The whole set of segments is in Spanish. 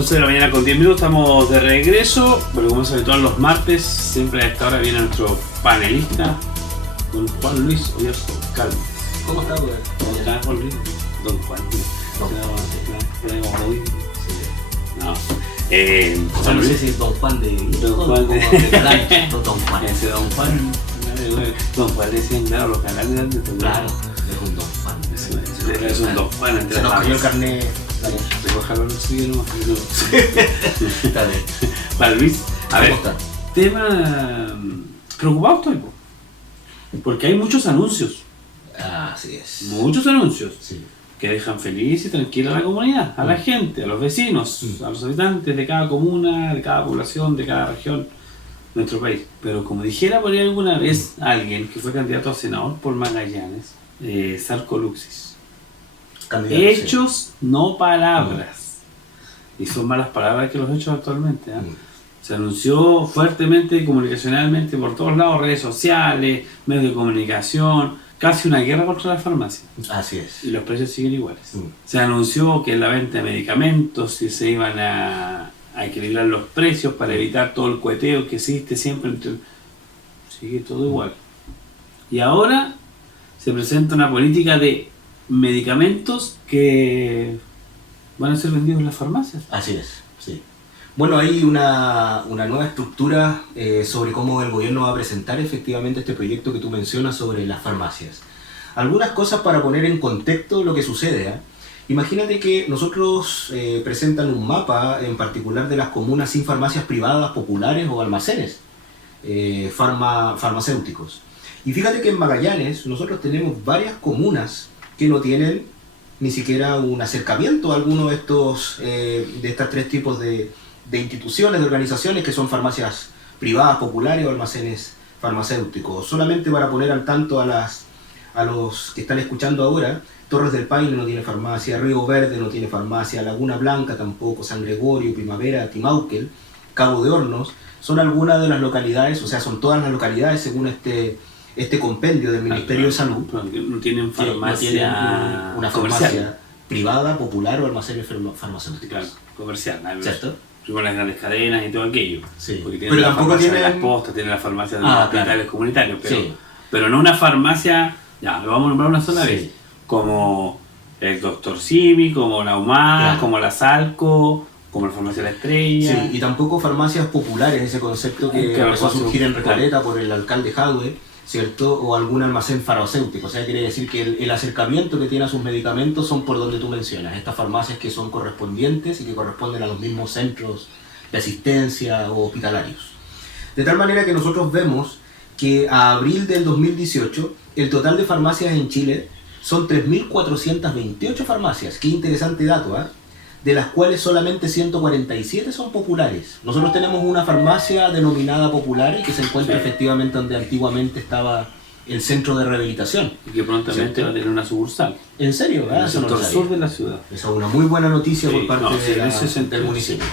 11 de la mañana con 10 minutos, estamos de regreso. Bueno, como se todos los martes, siempre a esta hora viene nuestro panelista, don Juan Luis Oyarzo Calvo. ¿Cómo está, güey? ¿Cómo está, Juan Luis? Don Juan Luis. No sé si es Don Juan de Don Juan de Don Juan. Ese Don Juan. Don Juan decían, claro, los canales de antes. Claro, es un Don Juan. Es un Don Juan entre se nos las cayó el carnet. Ojalá no sigue nomás. Está bien. Juan Luis, a ver, ¿Cómo está? tema preocupado estoy, po. Porque hay muchos anuncios. Así es. Muchos anuncios Sí. que dejan feliz y tranquila a la comunidad, a la gente, a los vecinos, a los habitantes de cada comuna, de cada población, de cada región de nuestro país. Pero como dijera por ahí alguna vez alguien que fue candidato a senador por Magallanes, Sarco Luxis, Candidato, hechos, no palabras. Y son malas palabras que los hechos actualmente. Se anunció fuertemente, comunicacionalmente, por todos lados, redes sociales, medios de comunicación, casi una guerra contra la farmacia. Así es. Y los precios siguen iguales. Se anunció que en la venta de medicamentos se iban a equilibrar los precios para evitar todo el cueteo que existe siempre entre... Sigue todo igual. Y ahora se presenta una política de medicamentos que van a ser vendidos en las farmacias. Así es, sí. Bueno, hay una nueva estructura sobre cómo el gobierno va a presentar efectivamente este proyecto que tú mencionas sobre las farmacias. Algunas cosas para poner en contexto lo que sucede, ¿eh? Imagínate que nosotros presentan un mapa en particular de las comunas sin farmacias privadas, populares o almacenes farmacéuticos. Y fíjate que en Magallanes nosotros tenemos varias comunas que no tienen ni siquiera un acercamiento a alguno de estos tres tipos de instituciones, de organizaciones que son farmacias privadas, populares o almacenes farmacéuticos. Solamente para poner al tanto a los que están escuchando ahora, Torres del Paine no tiene farmacia, Río Verde no tiene farmacia, Laguna Blanca tampoco, San Gregorio, Primavera, Timauquel, Cabo de Hornos, son algunas de las localidades, o sea, son todas las localidades según este compendio del Ministerio de Salud. No tienen farmacia, una farmacia privada, popular o almacenes farmacéuticos. Claro, comercial, ¿cierto? Primero las grandes cadenas y todo aquello. Sí. Porque tienen Pero la tampoco farmacia de tienen las postas, tienen la farmacia de los hospitales claro. comunitarios, Sí. pero no una farmacia, ya, lo vamos a nombrar una sola vez, como el Dr. Simi, como la UMA, Claro. como la Salco, como la farmacia La Estrella. Sí, y tampoco farmacias populares, ese concepto que Claro, empezó a surgir en claro. Recoleta por el alcalde Jadwe, ¿cierto? O algún almacén farmacéutico. O sea, quiere decir que el acercamiento que tiene a sus medicamentos son por donde tú mencionas, estas farmacias que son correspondientes y que corresponden a los mismos centros de asistencia o hospitalarios. De tal manera que nosotros vemos que a abril del 2018 el total de farmacias en Chile son 3.428 farmacias. Qué interesante dato, ¿eh? De las cuales solamente 147 son populares. Nosotros tenemos una farmacia denominada Popular y que se encuentra efectivamente donde antiguamente estaba el centro de rehabilitación. Y que prontamente ¿Cierto? va a tener una sucursal. ¿En serio? En el Eso no lo sector sabía. sur de la ciudad. Esa es una muy buena noticia Sí, por parte no, sí, de ese sentido, del municipio.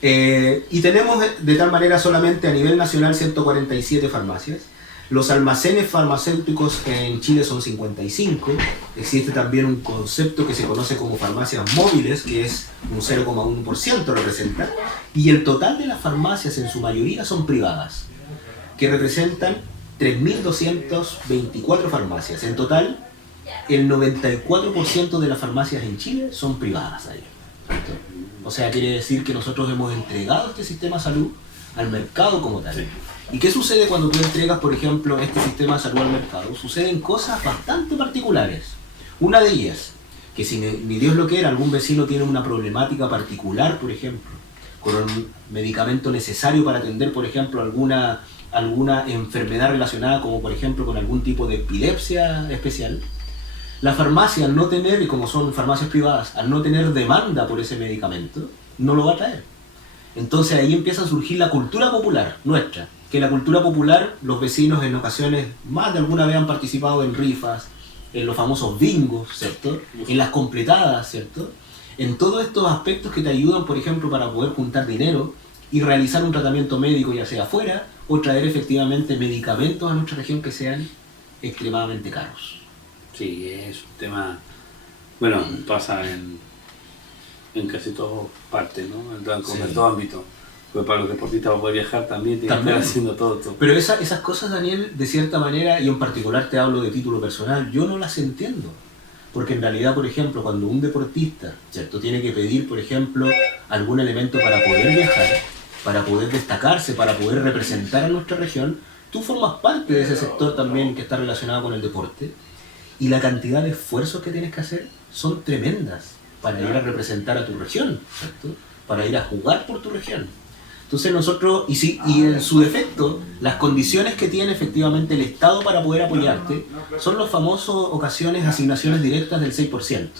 Y tenemos de tal manera solamente a nivel nacional 147 farmacias. Los almacenes farmacéuticos en Chile son 55. Existe también un concepto que se conoce como farmacias móviles, que es un 0,1% representa. Y el total de las farmacias en su mayoría son privadas, que representan 3.224 farmacias. En total, el 94% de las farmacias en Chile son privadas. O sea, quiere decir que nosotros hemos entregado este sistema de salud al mercado como tal. Sí. ¿Y qué sucede cuando tú entregas, por ejemplo, este sistema de salud al mercado? Suceden cosas bastante particulares. Una de ellas, que si ni Dios lo quiera, algún vecino tiene una problemática particular, por ejemplo, con un medicamento necesario para atender, por ejemplo, alguna enfermedad relacionada, como por ejemplo con algún tipo de epilepsia especial, la farmacia, al no tener, y como son farmacias privadas, al no tener demanda por ese medicamento, no lo va a traer. Entonces ahí empieza a surgir la cultura popular nuestra, que la cultura popular, los vecinos en ocasiones más de alguna vez han participado en rifas, en los famosos bingos, ¿cierto? En las completadas, ¿cierto? En todos estos aspectos que te ayudan, por ejemplo, para poder juntar dinero y realizar un tratamiento médico, ya sea afuera, o traer efectivamente medicamentos a nuestra región que sean extremadamente caros. Sí, es un tema... Bueno, pasa En casi todas partes, ¿no? En Sí. todo ámbito. Pues para los deportistas para poder viajar también tienen que También. estar haciendo todo. Pero esas cosas, Daniel, de cierta manera, y en particular te hablo de título personal, yo no las entiendo. Porque en realidad, por ejemplo, cuando un deportista, ¿cierto?, tiene que pedir, por ejemplo, algún elemento para poder viajar, para poder destacarse, para poder representar a nuestra región, tú formas parte de ese sector también que está relacionado con el deporte, y la cantidad de esfuerzos que tienes que hacer son tremendas para ir a representar a tu región, ¿cierto?, para ir a jugar por tu región. Entonces nosotros, y en su defecto, las condiciones que tiene efectivamente el Estado para poder apoyarte son los famosos ocasiones, asignaciones directas del 6%,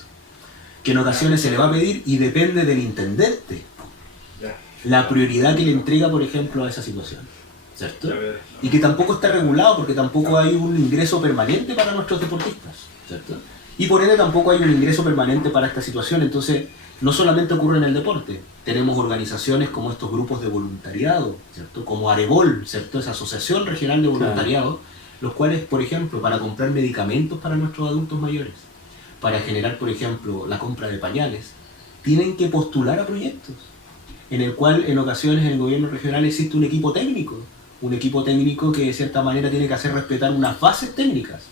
que en ocasiones se le va a pedir y depende del intendente la prioridad que le entrega, por ejemplo, a esa situación, ¿cierto? Y que tampoco está regulado porque tampoco hay un ingreso permanente para nuestros deportistas, ¿cierto? Y por ende tampoco hay un ingreso permanente para esta situación. Entonces, no solamente ocurre en el deporte, tenemos organizaciones como estos grupos de voluntariado, ¿cierto?, como Arebol, ¿cierto?, esa asociación regional de voluntariado, los cuales, por ejemplo, para comprar medicamentos para nuestros adultos mayores, para generar, por ejemplo, la compra de pañales, tienen que postular a proyectos, en el cual en ocasiones en el gobierno regional existe un equipo técnico que de cierta manera tiene que hacer respetar unas bases técnicas,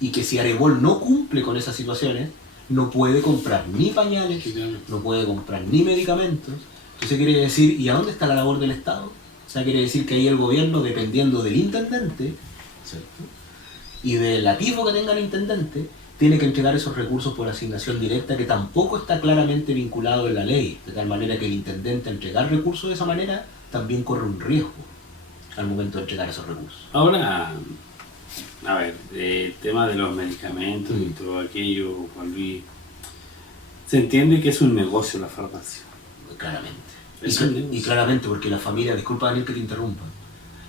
y que si Arebol no cumple con esas situaciones, no puede comprar ni pañales, no puede comprar ni medicamentos. Entonces quiere decir, ¿y a dónde está la labor del Estado? O sea, quiere decir que ahí el gobierno, dependiendo del intendente, ¿cierto?, y del atisbo que tenga el intendente, tiene que entregar esos recursos por asignación directa, que tampoco está claramente vinculado en la ley, de tal manera que el intendente, entregar recursos de esa manera, también corre un riesgo al momento de entregar esos recursos. Ahora, a ver, el tema de los medicamentos y todo aquello, Juan Luis, se entiende que es un negocio la farmacia. Claramente. Es un negocio. Y claramente, porque las familias, disculpa Daniel que te interrumpa,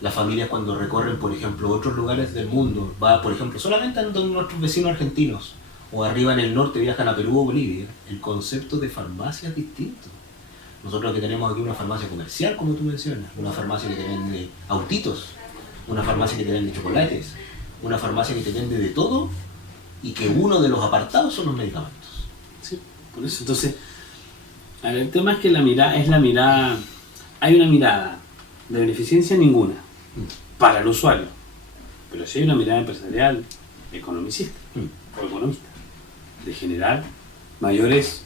las familias cuando recorren, por ejemplo, otros lugares del mundo, va, por ejemplo, solamente a donde nuestros vecinos argentinos, o arriba en el norte viajan a Perú o Bolivia, el concepto de farmacia es distinto. Nosotros que tenemos aquí una farmacia comercial, como tú mencionas, una farmacia que te vende autitos, una farmacia que te vende chocolates, una farmacia que te vende de todo, y que uno de los apartados son los medicamentos. Sí, por eso. Entonces, a ver, el tema es que la mirada, hay una mirada de beneficencia ninguna para el usuario, pero sí hay una mirada empresarial, economicista o economista, de generar mayores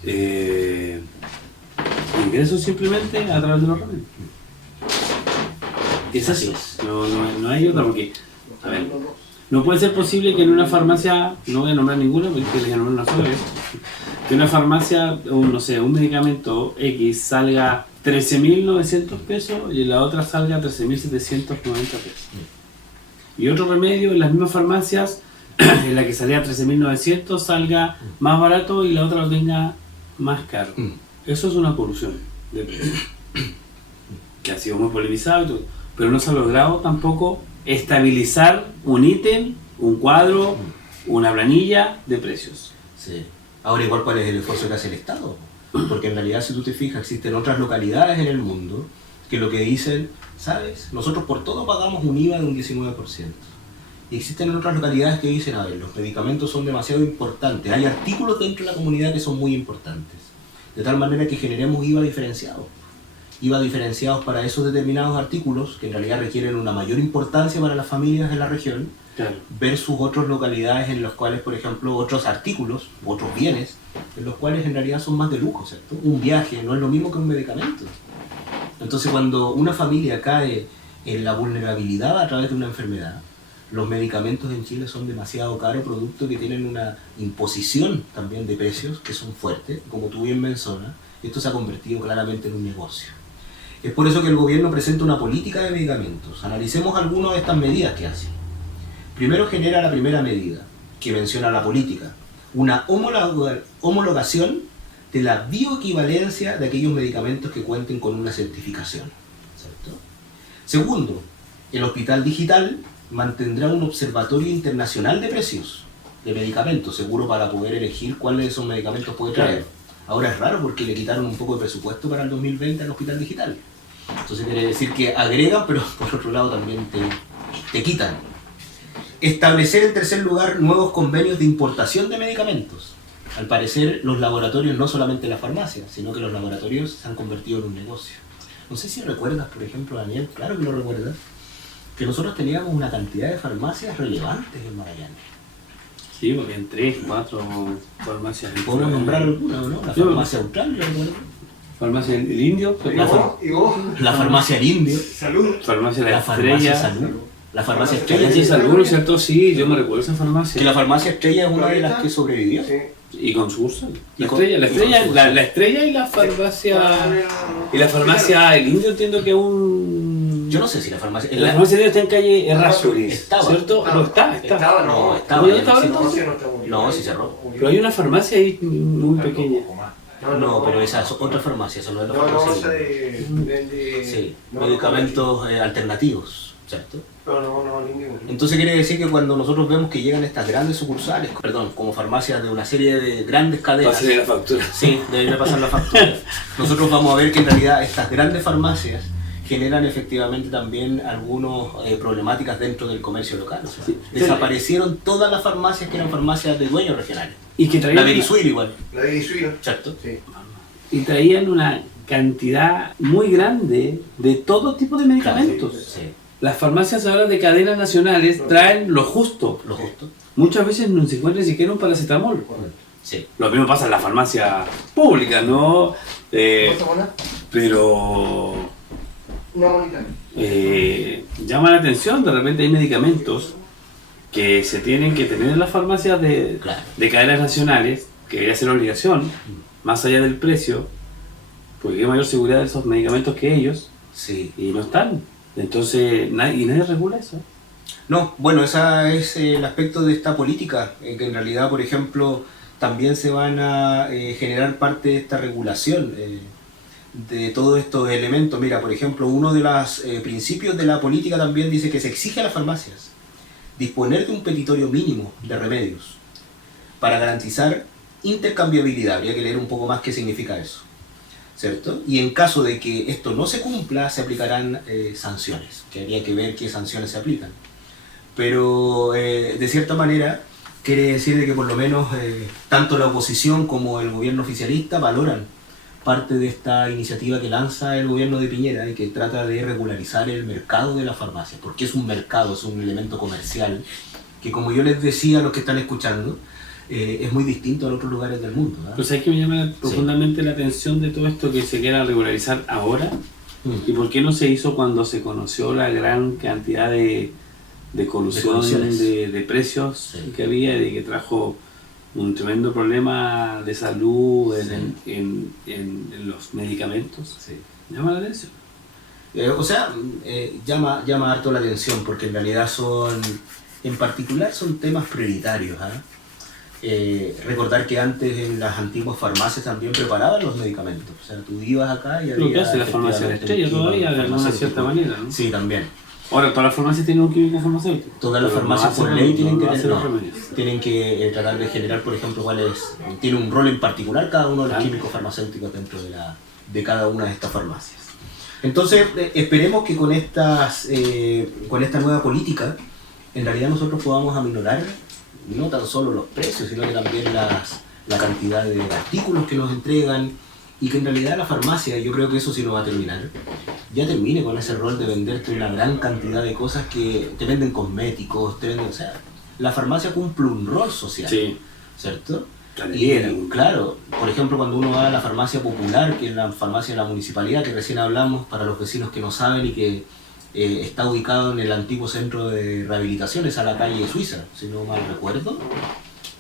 ingresos simplemente a través de los remedios. Es así, no hay otra, porque, a ver, no puede ser posible que en una farmacia, no voy a nombrar ninguna porque voy a nombrar una sola vez, que en una farmacia, no sé, un medicamento X salga 13.900 pesos y en la otra salga 13.790 pesos. Y otro remedio en las mismas farmacias, en la que salía 13.900 salga más barato y la otra lo tenga más caro. Eso es una colusión de precios, que ha sido muy polemizado y todo, pero no se ha logrado tampoco estabilizar un ítem, un cuadro, una planilla de precios. Sí. Ahora igual, ¿cuál es el esfuerzo que hace el Estado? Porque en realidad, si tú te fijas, existen otras localidades en el mundo que lo que dicen, ¿sabes? Nosotros por todo pagamos un IVA de un 19%. Y existen otras localidades que dicen, a ver, los medicamentos son demasiado importantes. Hay artículos dentro de la comunidad que son muy importantes. De tal manera que generemos IVA diferenciados. IVA diferenciados para esos determinados artículos que en realidad requieren una mayor importancia para las familias de la región, Claro. versus otras localidades en las cuales, por ejemplo, otros artículos, otros bienes, en los cuales en realidad son más de lujo, ¿cierto? Un viaje no es lo mismo que un medicamento. Entonces, cuando una familia cae en la vulnerabilidad a través de una enfermedad, los medicamentos en Chile son demasiado caros, producto que tienen una imposición también de precios que son fuertes, como tú bien mencionas, esto se ha convertido claramente en un negocio. Es por eso que el gobierno presenta una política de medicamentos. Analicemos algunas de estas medidas que hace. Primero genera la primera medida, que menciona la política, una homologación de la bioequivalencia de aquellos medicamentos que cuenten con una certificación, ¿cierto? Segundo, el hospital digital mantendrá un observatorio internacional de precios de medicamentos, seguro para poder elegir cuáles de esos medicamentos puede traer. Ahora es raro porque le quitaron un poco de presupuesto para el 2020 al hospital digital. Entonces quiere decir que agregan, pero por otro lado también te quitan. Establecer en tercer lugar nuevos convenios de importación de medicamentos. Al parecer, los laboratorios, no solamente las farmacias, sino que los laboratorios se han convertido en un negocio. No sé si recuerdas, por ejemplo, Daniel, claro que lo recuerdas, que nosotros teníamos una cantidad de farmacias relevantes en Magallanes. Sí, porque en 3, 4 farmacias. Podemos nombrar alguna, ¿no? La farmacia Austral, ¿lo recuerdas? Farmacia El Indio. La farmacia El Indio. Salud. Farmacia La La farmacia Estrella. Salud. La farmacia Farmacia Estrella. Salud, ¿cierto? Sí, yo me recuerdo esa farmacia. Que la farmacia Estrella es una de las que sobrevivió. Sí. Y con sucursal. Y La con- Estrella, y con sucursal. la Estrella y la farmacia. Y la farmacia El Indio entiendo que es un. Yo no sé si la farmacia... La farmacia El Indio está en calle Errázuriz. Estaba. ¿Cierto? No, está. Estaba, No, no. estaba. ¿No, ya estaba no existe. entonces? No, sí cerró. Pero hay una farmacia ahí muy pequeña. No, pero esa es otra farmacia, eso no es la No, farmacia. esa de... Sí, no, medicamentos alternativos, ¿cierto? No, ningún. Entonces quiere decir que cuando nosotros vemos que llegan estas grandes sucursales, perdón, como farmacias de una serie de grandes cadenas, Pásale la factura. sí, debería pasar la factura, nosotros vamos a ver que en realidad estas grandes farmacias generan efectivamente también algunas problemáticas dentro del comercio local. O sea, Sí. desaparecieron todas las farmacias que eran farmacias de dueños regionales. Y que La traían, Verisuil igual, La de Isuilo. ¿cierto? Sí. y traían una cantidad muy grande de todo tipo de medicamentos. Sí, Las farmacias ahora de cadenas nacionales traen lo justo. lo justo. Muchas veces no se encuentra ni siquiera un paracetamol. Sí. Lo mismo pasa en las farmacias públicas, ¿no? ¿Cosa buena? Pero Una bonita. llama la atención, de repente hay medicamentos que se tienen que tener en las farmacias Claro. de cadenas nacionales, que debería ser obligación, más allá del precio, porque hay mayor seguridad de esos medicamentos que ellos, Sí. y no están. Entonces, nadie regula eso. No, bueno, ese es el aspecto de esta política, que en realidad, por ejemplo, también se van a generar parte de esta regulación de todos estos elementos. Mira, por ejemplo, uno de los principios de la política también dice que se exige a las farmacias disponer de un petitorio mínimo de remedios para garantizar intercambiabilidad. Habría que leer un poco más qué significa eso, ¿cierto? Y en caso de que esto no se cumpla, se aplicarán sanciones, que habría que ver qué sanciones se aplican. Pero de cierta manera quiere decir de que por lo menos tanto la oposición como el gobierno oficialista valoran parte de esta iniciativa que lanza el gobierno de Piñera y que trata de regularizar el mercado de la farmacia, porque es un mercado, es un elemento comercial que, como yo les decía a los que están escuchando, es muy distinto a otros lugares del mundo, ¿verdad? Pues hay que me llama profundamente la atención de todo esto que se quiera regularizar ahora. ¿Y por qué no se hizo cuando se conoció la gran cantidad de colusión colusiones. de precios Sí. que había y que trajo un tremendo problema de salud en los medicamentos? Sí. Llama la atención. Llama harto la atención porque en realidad en particular son temas prioritarios. Recordar que antes en las antiguas farmacias también preparaban los medicamentos. O sea, tú ibas acá y había... Lo que hace la farmacia de efectivamente Estrella un todavía, de químico alguna farmacéutico. cierta manera, ¿no? Sí, también. Ahora, todas las farmacias tienen un químico farmacéutico. Todas las Pero farmacias no por hacen- ley tienen no que hacen los tener... remedios. Tienen que tratar de generar, por ejemplo, tiene un rol en particular cada uno de los Claro. químicos farmacéuticos dentro de cada una de estas farmacias. Entonces, esperemos que con esta nueva política, en realidad nosotros podamos aminorar no tan solo los precios, sino que también la cantidad de artículos que nos entregan, y que en realidad la farmacia, yo creo que eso sí lo va a terminar, ya termine con ese rol de venderte una gran cantidad de cosas que te venden cosméticos, o sea, la farmacia cumple un rol social, Sí. ¿cierto? Calidad. Y claro, por ejemplo, cuando uno va a la farmacia popular, que es la farmacia de la municipalidad, que recién hablamos, para los vecinos que no saben, y que está ubicado en el antiguo centro de rehabilitación, es a la calle Suiza, si no mal recuerdo.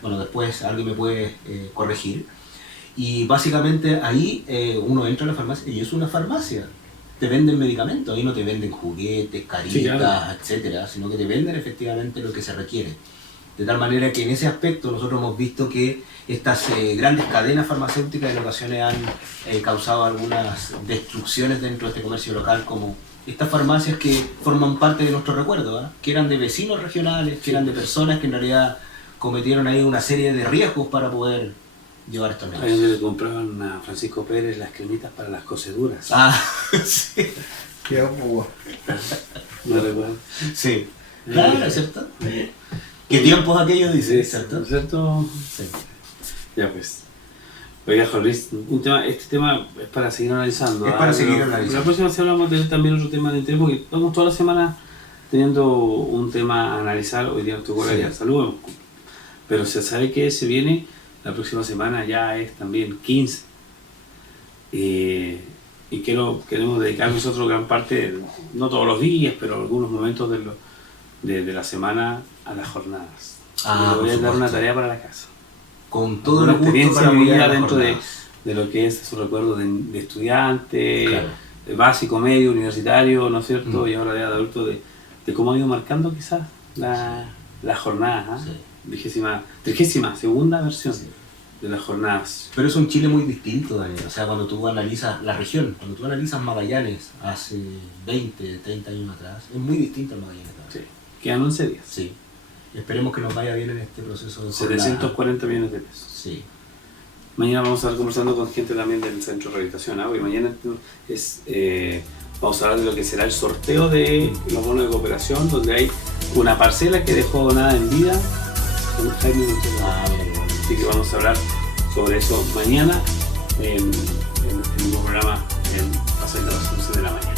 Bueno, después alguien me puede corregir. Y básicamente ahí uno entra a la farmacia y es una farmacia. Te venden medicamentos, ahí no te venden juguetes, caritas, Sí, claro. etcétera, sino que te venden efectivamente lo que se requiere. De tal manera que en ese aspecto nosotros hemos visto que estas grandes cadenas farmacéuticas en ocasiones han causado algunas destrucciones dentro de este comercio local, como estas farmacias que forman parte de nuestro recuerdo, ¿verdad? Que eran de vecinos regionales, que eran de personas que en realidad cometieron ahí una serie de riesgos para poder llevar estos Ahí negocios. donde le compraban a Francisco Pérez las cremitas para las coseduras. Ah, sí. Qué agua. No recuerdo. Sí. Claro, ¿cierto? ¿Qué tiempos aquellos, dice, Sí, ¿cierto? ¿cierto? Sí. Ya pues. Oiga, Jorge Luis, este tema es para seguir analizando. Es para seguir Pero analizando. La próxima semana vamos a tener también otro tema de interés, porque estamos toda la semana teniendo un tema a analizar. Hoy día nuestro colega Sí. ya saludamos. Pero se sabe que se viene la próxima semana, ya es también 15. Y queremos dedicar nosotros gran parte, no todos los días, pero algunos momentos de la semana a las jornadas. Ah, Le voy a por dar una supuesto. tarea para la casa. Con todo Una el gusto experiencia para vivida apoyar las dentro de jornadas. lo que es su recuerdo de estudiante, Claro. de básico, medio, universitario, ¿no es cierto? Mm. Y ahora de adulto, de cómo ha ido marcando quizás la jornada, ¿ah? Sí. 32ª versión Sí. de las jornadas. Pero es un Chile muy distinto, Daniel. O sea, cuando tú analizas la región, cuando tú analizas Magallanes hace 20, 30 años atrás, es muy distinto al Magallanes de ahora. Sí. Quedan 11 días. Sí. Esperemos que nos vaya bien en este proceso de jornada. 740 millones de pesos. Sí. Mañana vamos a estar conversando con gente también del Centro de Rehabilitación, porque mañana vamos a hablar de lo que será el sorteo de los bonos de cooperación, donde hay una parcela que dejó donada en vida con Jaime Montero. Así que vamos a hablar sobre eso mañana en un programa a ser de las 11 de la mañana.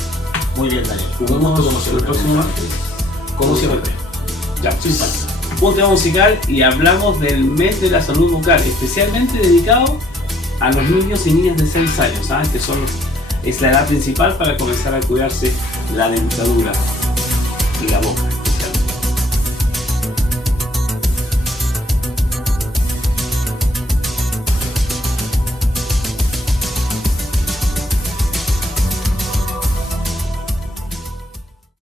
Muy bien, Daniel. Nos vemos como siempre. el próximo martes. Como siempre. Ya, un tema musical y hablamos del mes de la salud bucal, especialmente dedicado a los niños y niñas de 6 años, ¿sabes? Que es la edad principal para comenzar a cuidarse la dentadura y la boca.